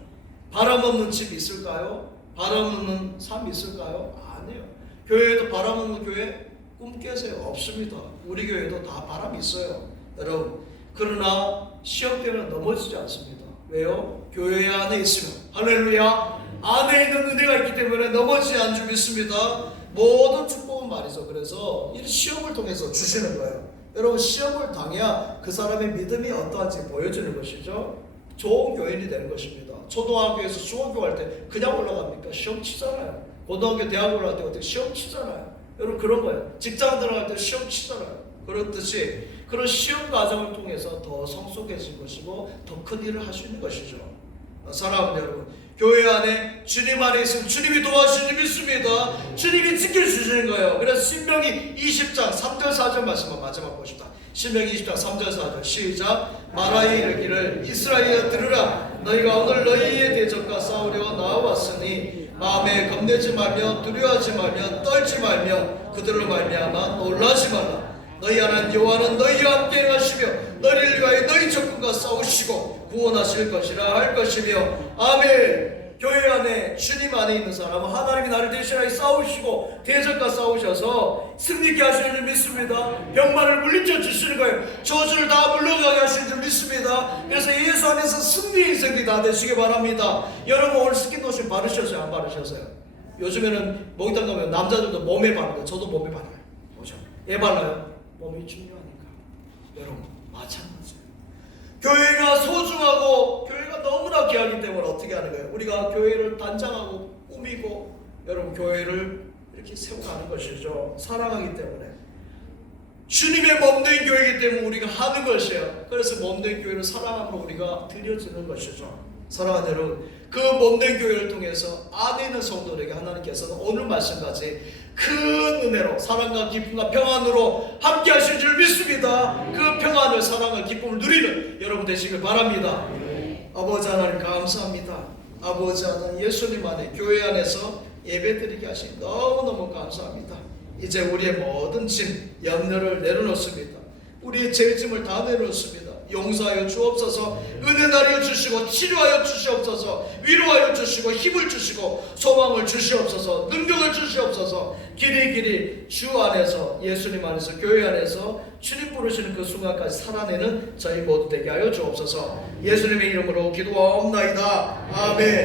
바람 없는 집 있을까요? 바람 없는 삶 있을까요? 아니에요. 교회에도 바람 없는 교회 꿈꾸세요? 없습니다. 우리 교회도 다 바람이 있어요. 여러분, 그러나 시험 때문에 넘어지지 않습니다. 왜요? 교회 안에 있으면, 할렐루야, 안에 있는 은혜가 있기 때문에 넘어지지 않는 줄 믿습니다. 모든 축복은 말이죠. 그래서 이 시험을 통해서 주시는 거예요. 여러분, 시험을 당해야 그 사람의 믿음이 어떠한지 보여주는 것이죠. 좋은 교인이 되는 것입니다. 초등학교에서 중학교 갈 때 그냥 올라갑니까? 시험 치잖아요. 고등학교, 대학 올라갈 때 어떻게 시험 치잖아요. 여러분, 그런 거예요. 직장 들어갈 때 시험 치잖아요. 그렇듯이 그런 시험 과정을 통해서 더 성숙해진 것이고 더 큰 일을 할 수 있는 것이죠. 사랑하는 여러분, 교회 안에 주님 안에 있으면 주님이 도와주시는 믿습니다. 주님이 지켜주시는 거예요. 그래서 신명기 20장 3절 4절 말씀만 마지막 보십시다. 신명기 20장 3절 4절 시작. 말하여 이르기를 이스라엘아 들으라. 너희가 오늘 너희의 대적과 싸우려 나와왔으니 마음에 겁내지 말며 두려워하지 말며 떨지 말며 그들로 말미암아 놀라지 말라. 너희 하나님 여호와는 너희와 함께 하시며 너희를 위하여 너희 적군과 싸우시고 구원하실 것이라 할 것이며 아멘. 교회 안에 주님 안에 있는 사람은 하나님이 나를 대신하여 싸우시고 대적과 싸우셔서 승리케 하시는 줄 믿습니다. 병만을 물리쳐 주시는 거예요. 저주를 다 물러가게 하시는 줄 믿습니다. 그래서 예수 안에서 승리의 인생이 다 되시기 바랍니다. 여러분 오늘 스킨도신 바르셨어요? 안 바르셨어요? 요즘에는 목욕탕 가면 남자들도 몸에 바르고 저도 몸에 발라요. 보죠. 예 발라요? 몸이 중요하니까. 여러분 마찬가지예요. 교회가 소중하고 교회가 너무나 귀하기 때문에 어떻게 하는 거예요? 우리가 교회를 단장하고 꾸미고 여러분 교회를 이렇게 세워가는 것이죠. 사랑하기 때문에. 주님의 몸된 교회이기 때문에 우리가 하는 것이에요. 그래서 몸된 교회를 사랑함으로 우리가 드려지는 것이죠. 사랑하는 여러분, 그 몸된 교회를 통해서 안에 있는 성도들에게 하나님께서는 오늘 말씀까지 큰 은혜로 사랑과 기쁨과 평안으로 함께 하실 줄 믿습니다. 그 평안을 사랑과 기쁨을 누리는 여러분 되시길 바랍니다. 아버지 하나님 감사합니다. 아버지 하나님 예수님 안에 교회 안에서 예배드리게 하신 너무너무 감사합니다. 이제 우리의 모든 짐 염려를 내려놓습니다. 우리의 죄짐을 다 내려놓습니다. 용서하여 주옵소서. 은혜 나려 주시고 치료하여 주시옵소서. 위로하여 주시고 힘을 주시고 소망을 주시옵소서. 능력을 주시옵소서. 길이 주 안에서 예수님 안에서 교회 안에서 주님 부르시는 그 순간까지 살아내는 저희 모두 되게 하여 주옵소서. 예수님의 이름으로 기도하옵나이다. 아멘.